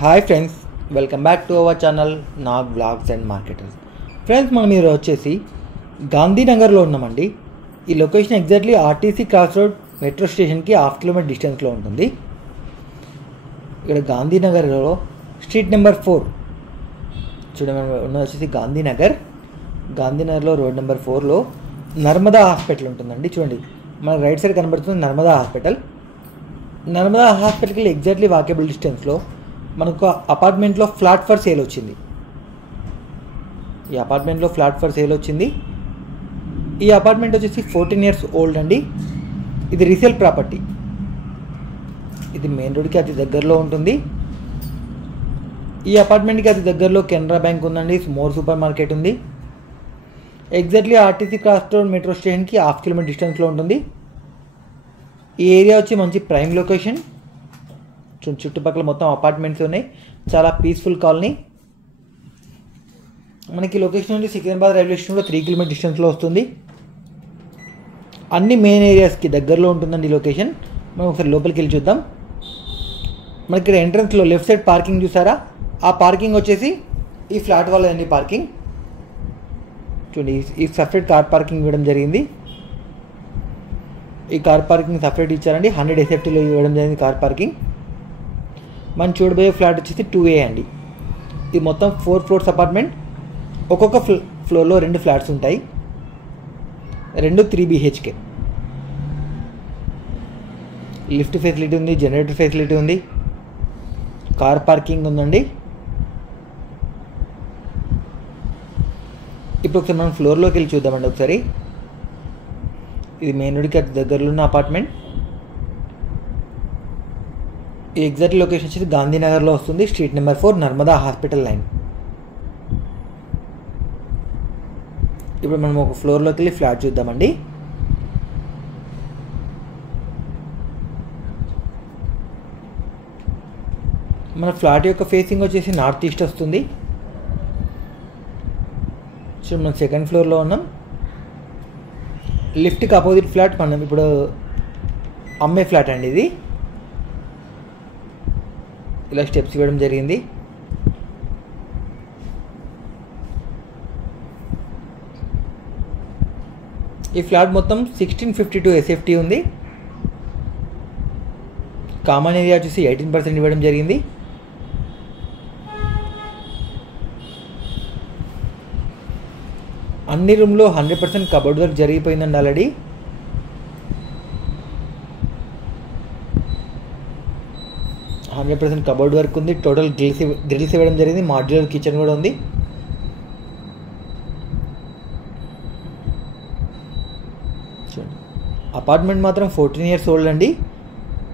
Hi friends, welcome back to our channel Nag vlogs and marketers. Friends, మనం మీరు వచ్చేసి గాంధీనగర్లో ఉన్నామండి. ఈ location exactly RTC cross road metro స్టేషన్కి 1/2 కిలోమీటర్ డిస్టెన్స్లో ఉంటుంది. ఇక్కడ గాంధీనగర్లో స్ట్రీట్ నెంబర్ 4 చూడండి, ఉన్నది వచ్చేసి గాంధీనగర్లో రోడ్ నెంబర్ 4లో నర్మదా హాస్పిటల్ ఉంటుందండి. చూడండి, మన రైట్ సైడ్ కనబడుతుంది నర్మదా హాస్పిటల్. నర్మదా హాస్పిటల్కి ఎగ్జాక్ట్లీ వాకేబుల్ డిస్టెన్స్లో మనకు అపార్ట్మెంట్లో ఫ్లాట్ ఫర్ సేల్ వచ్చింది. ఈ అపార్ట్మెంట్లో ఫ్లాట్ ఫర్ సేల్ వచ్చింది. ఈ అపార్ట్మెంట్ వచ్చేసి 14 years ఓల్డ్ అండి. ఇది రీసేల్ ప్రాపర్టీ. ఇది మెయిన్ రోడ్కి అతి దగ్గరలో ఉంటుంది. ఈ అపార్ట్మెంట్కి అతి దగ్గరలో కెనరా బ్యాంక్ ఉందండి, మోర్ సూపర్ మార్కెట్ ఉంది. Exactly RTC cross road metro స్టేషన్కి 1/2 కిలోమీటర్ డిస్టెన్స్లో ఉంటుంది. ఈ ఏరియా వచ్చి మంచి ప్రైమ్ లొకేషన్. చుట్టుపక్కల మొత్తం అపార్ట్మెంట్స్ ఉన్నాయి. చాలా పీస్ఫుల్ కాలనీ. మనకి లొకేషన్ నుండి సికింద్రాబాద్ రైల్వే స్టేషన్లో 3 కిలోమీటర్ డిస్టెన్స్లో వస్తుంది. అన్ని మెయిన్ ఏరియాస్కి దగ్గరలో ఉంటుందండి లొకేషన్. మనం ఒకసారి లోపలికి వెళ్ళి చూద్దాం. మనకి ఇక్కడ ఎంట్రన్స్లో లెఫ్ట్ సైడ్ పార్కింగ్ చూసారా? ఆ పార్కింగ్ వచ్చేసి ఈ ఫ్లాట్ వాళ్ళదండి పార్కింగ్. చూడండి, ఈ సపరేట్ కార్ పార్కింగ్ ఇవ్వడం జరిగింది. ఈ కార్ పార్కింగ్ సపరేట్ ఇచ్చారండి. 100 SFTలో ఇవ్వడం జరిగింది కార్ పార్కింగ్. మనం చూడబోయే ఫ్లాట్ వచ్చేసి 2A అండి. ఇది మొత్తం 4 floors అపార్ట్మెంట్. ఒక్కొక్క ఫ్లోర్లో 2 ఫ్లాట్స్ ఉంటాయి. 2 3 BHK. లిఫ్ట్ ఫెసిలిటీ ఉంది, జనరేటర్ ఫెసిలిటీ ఉంది, కార్ పార్కింగ్ ఉందండి. ఇప్పుడు ఒకసారి మనం ఫ్లోర్లోకి వెళ్ళి చూద్దామండి ఒకసారి. ఇది మెయిన్ రోడ్కి అతి దగ్గరలో ఉన్న అపార్ట్మెంట్. ఈ ఎగ్జాక్ట్ లొకేషన్ వచ్చేసి గాంధీనగర్లో వస్తుంది. Street number 4, Narmada hospital line. ఇప్పుడు మనం ఒక ఫ్లోర్లోకి వెళ్ళి ఫ్లాట్ చూద్దామండి. మన ఫ్లాట్ యొక్క ఫేసింగ్ వచ్చేసి నార్త్ ఈస్ట్ వస్తుంది. సో మనం 2nd ఫ్లోర్లో ఉన్నాం. లిఫ్ట్కి అపోజిట్ ఫ్లాట్ మనం ఇప్పుడు అమ్మే ఫ్లాట్ అండి. ఇది ఇలా స్టెప్స్ ఇవ్వడం జరిగింది. ఈ ఫ్లాట్ మొత్తం 1652 SFT ఉంది. కామన్ ఏరియా వచ్చేసి 18% ఇవ్వడం జరిగింది. అన్ని రూమ్లో 100% కబోర్డ్ వర్క్ జరిగిపోయిందండి ఆల్రెడీ. కబోర్డ్ వర్క్ ఉంది. టోటల్ గ్రిల్స్ ఇవ్వడం జరిగింది. మాడ్యులర్ కిచెన్ కూడా ఉంది. చూడండి, అపార్ట్మెంట్ మాత్రం 14 years ఓల్డ్ అండి.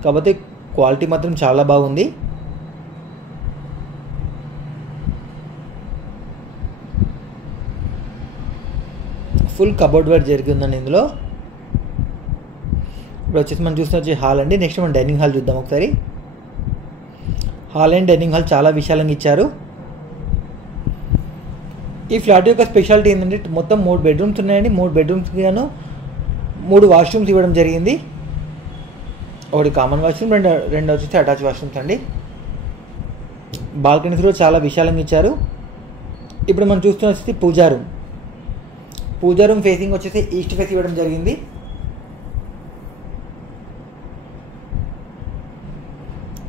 కాకపోతే క్వాలిటీ మాత్రం చాలా బాగుంది. ఫుల్ కబోర్డ్ వర్క్ జరిగిందండి ఇందులో. ఇప్పుడు వచ్చేసి మనం చూసిన వచ్చి హాల్ అండి. నెక్స్ట్ మనం డైనింగ్ హాల్ చూద్దాం ఒకసారి. హాల్ అండ్ డైనింగ్ హాల్ చాలా విశాలంగా ఇచ్చారు. ఈ ఫ్లాట్ యొక్క స్పెషాలిటీ ఏంటంటే మొత్తం 3 bedrooms ఉన్నాయండి. 3 bedrooms గాను 3 washrooms ఇవ్వడం జరిగింది. ఒకటి కామన్ వాష్రూమ్, రెండు వచ్చేసి అటాచ్ వాష్రూమ్స్ అండి. బాల్కనీస్ కూడా చాలా విశాలంగా ఇచ్చారు. ఇప్పుడు మనం చూస్తున్న వచ్చేసి పూజా రూమ్ ఫేసింగ్ వచ్చేసి ఈస్ట్ ఫేస్ ఇవ్వడం జరిగింది.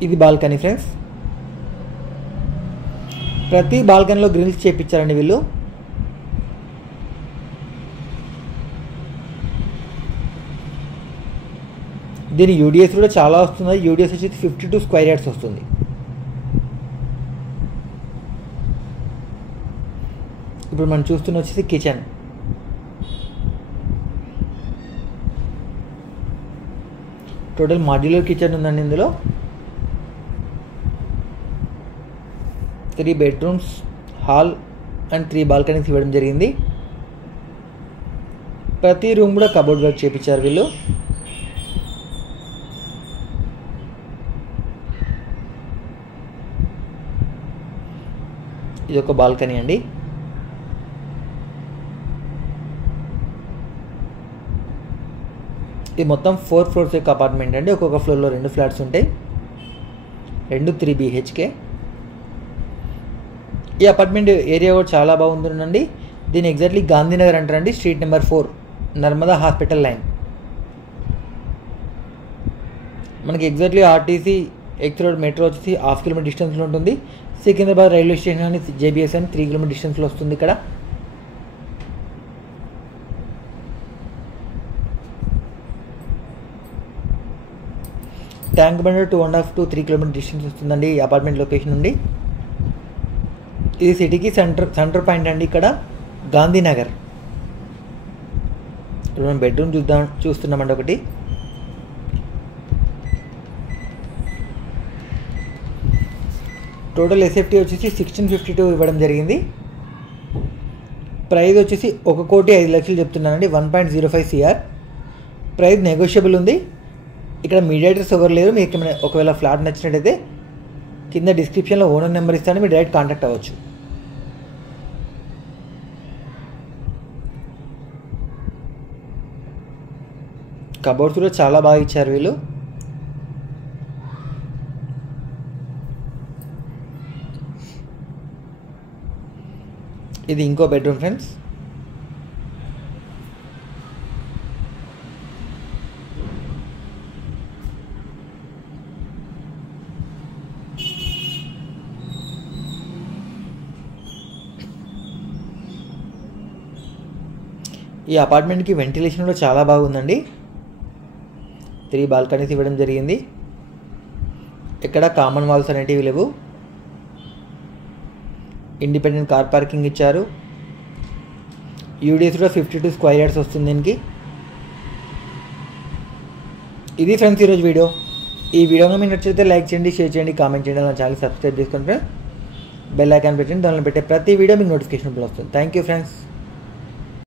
ఇది బాల్కనీ ఫ్రెండ్స్. ప్రతి బాల్కనీలో గ్రిల్స్ చేపించారండి వీళ్ళు. దీని యూడిఎస్ కూడా చాలా వస్తుంది. యూడిఎస్ వచ్చేసి 52 square yards వస్తుంది. ఇప్పుడు మనం చూస్తున్న వచ్చేసి కిచెన్. టోటల్ మాడ్యులర్ కిచెన్ ఉందండి ఇందులో. 3 bedrooms, హాల్ అండ్ 3 balconies ఇవ్వడం జరిగింది. ప్రతి రూమ్ కూడా కబోర్డ్ వర్క్ చేయించారు వీళ్ళు. ఇది ఒక బాల్కనీ అండి. ఇది మొత్తం 4 floors యొక్క అపార్ట్మెంట్ అండి. ఒక్కొక్క ఫ్లోర్లో 2 ఫ్లాట్స్ ఉంటాయి. 2 3 BHK. ఈ అపార్ట్మెంట్ ఏరియా కూడా చాలా బాగుంటుందండి. దీని ఎగ్జాక్ట్లీ గాంధీనగర్ అంటారండి. Street number 4, Narmada hospital line. మనకి exactly RTC X road metro వచ్చేసి 1/2 కిలోమీటర్ డిస్టెన్స్లో ఉంటుంది. సికింద్రాబాద్ రైల్వే స్టేషన్ అని జేబీఎస్ అని 3 కిలోమీటర్ డిస్టెన్స్లో వస్తుంది. ఇక్కడ Tank Bund 2.5 to 3 kilometre distance వస్తుందండి ఈ అపార్ట్మెంట్ లొకేషన్ నుండి. ఇది సిటీకి సెంటర్ పాయింట్ అండి. ఇక్కడ గాంధీనగర్. ఇప్పుడు మనం బెడ్రూమ్ చూస్తున్నామండి ఒకటి. టోటల్ ఎస్ఎఫ్టీ వచ్చేసి 1652 ఇవ్వడం జరిగింది. ప్రైస్ వచ్చేసి 1,05,00,000 చెప్తున్నానండి. 1.05 CR. ప్రైస్ నెగోషియబుల్ ఉంది. ఇక్కడ మీడియేటర్స్ ఎవరు లేరు. మీకు ఒకవేళ ఫ్లాట్ నచ్చినట్టయితే కింద డిస్క్రిప్షన్లో ఓనర్ నెంబర్ ఇస్తాను, మీరు డైరెక్ట్ కాంటాక్ట్ అవ్వచ్చు. కబోర్డ్స్ కూడా చాలా బాగా ఇచ్చారు వీళ్ళు. ఇది ఇంకో బెడ్రూమ్ ఫ్రెండ్స్. ఈ అపార్ట్మెంట్కి వెంటిలేషన్ కూడా చాలా బాగుందండి. 3 బాల్కనీస్ ఇవ్వడం జరిగింది. ఇక్కడ కామన్ వాల్స్ అనేటివి లేవు. ఇండిపెండెంట్ కార్ పార్కింగ్ ఇచ్చారు. యూడిఎస్ కూడా 52 స్క్వేర్ యార్డ్స్ వస్తుంది దీనికి. ఇది ఫ్రెండ్స్ ఈరోజు వీడియో. ఈ వీడియోగా మీకు నచ్చితే లైక్ చేయండి, షేర్ చేయండి, కామెంట్ చేయండి. నా ఛానల్ సబ్స్క్రైబ్ చేసుకోండి ఫ్రెండ్స్. బెల్ ఐకాన్ పెట్టండి. దానిలో పెట్టే ప్రతి వీడియో మీకు నోటిఫికేషన్ వస్తుంది. Thank you friends.